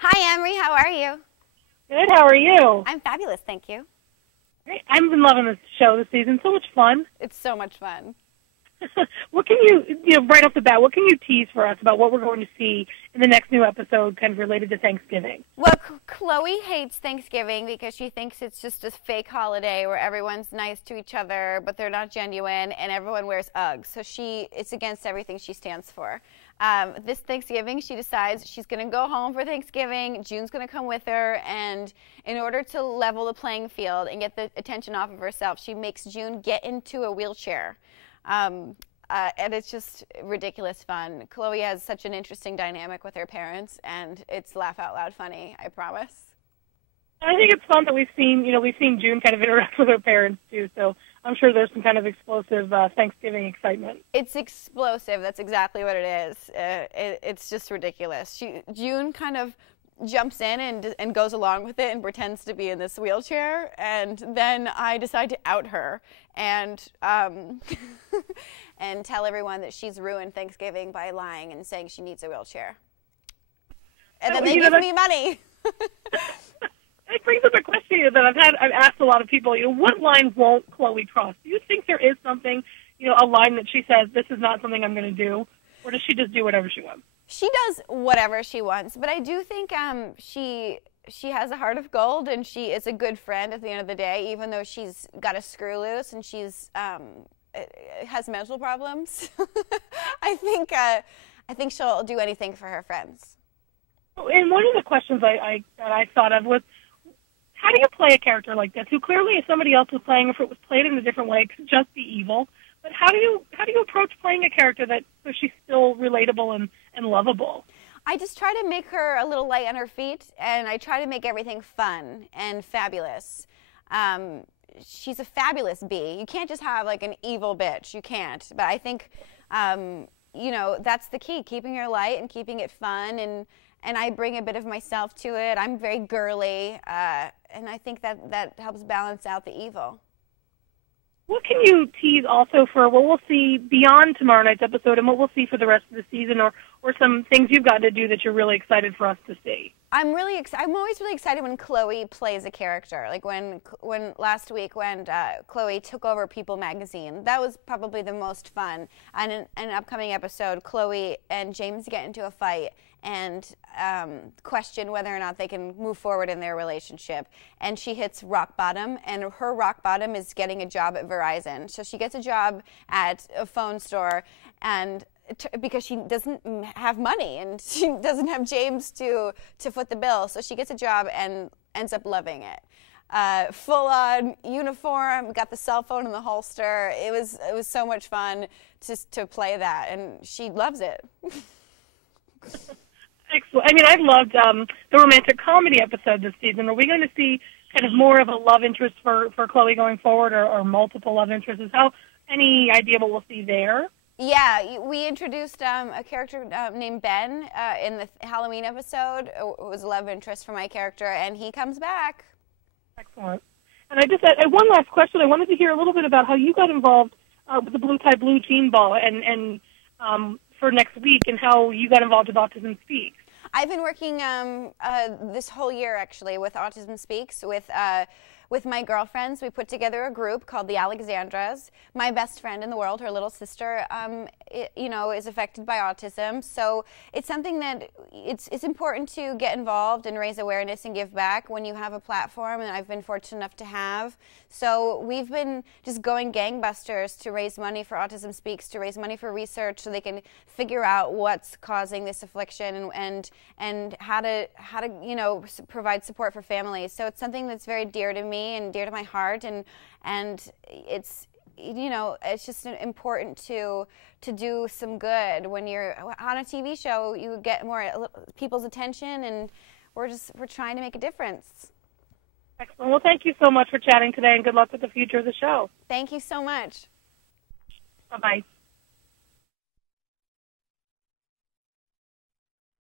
Hi, Emery. How are you? Good. How are you? I'm fabulous, thank you. Great. I've been loving this show this season. So much fun. It's so much fun. What can you right off the bat, what can you tease for us about what we're going to see in the next new episode kind of related to Thanksgiving? Well, Chloe hates Thanksgiving because she thinks it's just a fake holiday where everyone's nice to each other, but they're not genuine, and everyone wears Uggs. So it's against everything she stands for. This Thanksgiving, she decides she's going to go home for Thanksgiving. June's going to come with her, and in order to level the playing field and get the attention off of herself, she makes June get into a wheelchair. And it's just ridiculous fun. Chloe has such an interesting dynamic with her parents, and it's laugh out loud funny, I promise. I think it's fun that we've seen June kind of interact with her parents too, so I'm sure there's some kind of explosive Thanksgiving excitement. It's explosive. That's exactly what it is. It's just ridiculous. June kind of jumps in and goes along with it and pretends to be in this wheelchair, and then I decide to out her and and tell everyone that she's ruined Thanksgiving by lying and saying she needs a wheelchair. And then they give me money. It brings up a question that I've asked a lot of people. What line won't Chloe cross? Do you think there is something, a line that she says, this is not something I'm going to do, or does she just do whatever she wants? She does whatever she wants, but I do think she has a heart of gold, and she is a good friend at the end of the day, even though she's got a screw loose and she's has mental problems. I think she'll do anything for her friends. And one of the questions that I thought of was, how do you play a character like this, who clearly if somebody else was playing, if it was played in a different way, it could just be evil? But how do you approach playing a character so she's still relatable and lovable? I just try to make her a little light on her feet, and I try to make everything fun and fabulous. She's a fabulous bee. You can't just have like an evil bitch. You can't. But I think, that's the key, keeping her light and keeping it fun, and I bring a bit of myself to it. I'm very girly, and I think that helps balance out the evil. What can you tease also for what we'll see beyond tomorrow night's episode and what we'll see for the rest of the season, or some things you've got to do that you're really excited for us to see? I'm always really excited when Chloe plays a character. Like when last week when Chloe took over People magazine, that was probably the most fun. And in an upcoming episode, Chloe and James get into a fight and question whether or not they can move forward in their relationship. And she hits rock bottom, and her rock bottom is getting a job at Verizon. So she gets a job at a phone store, and because she doesn't have money and she doesn't have James to foot the bill, so she gets a job and ends up loving it. Full-on uniform, got the cell phone in the holster. It was so much fun to play that, and she loves it. Excellent. I mean, I've loved the romantic comedy episode this season. Are we going to see kind of more of a love interest for Chloe going forward, or multiple love interests? Any idea what we'll see there? Yeah, we introduced a character named Ben in the Halloween episode. It was a love interest for my character, and he comes back. Excellent. And I just had one last question. I wanted to hear a little bit about how you got involved with the Blue Tie Blue Jean Ball and for next week, and how you got involved with Autism Speaks. I've been working this whole year, actually, with Autism Speaks, with my girlfriends. We put together a group called the Alexandras. My best friend in the world, her little sister, is affected by autism. So it's something that it's important to get involved and raise awareness and give back when you have a platform, and I've been fortunate enough to have. So we've been just going gangbusters to raise money for Autism Speaks, to raise money for research so they can figure out what's causing this affliction and how to provide support for families. So it's something that's very dear to me and dear to my heart, and it's just important to do some good. When you're on a TV show, you get more people's attention, and we're trying to make a difference. Excellent. Well, thank you so much for chatting today, and good luck with the future of the show. Thank you so much. Bye-bye.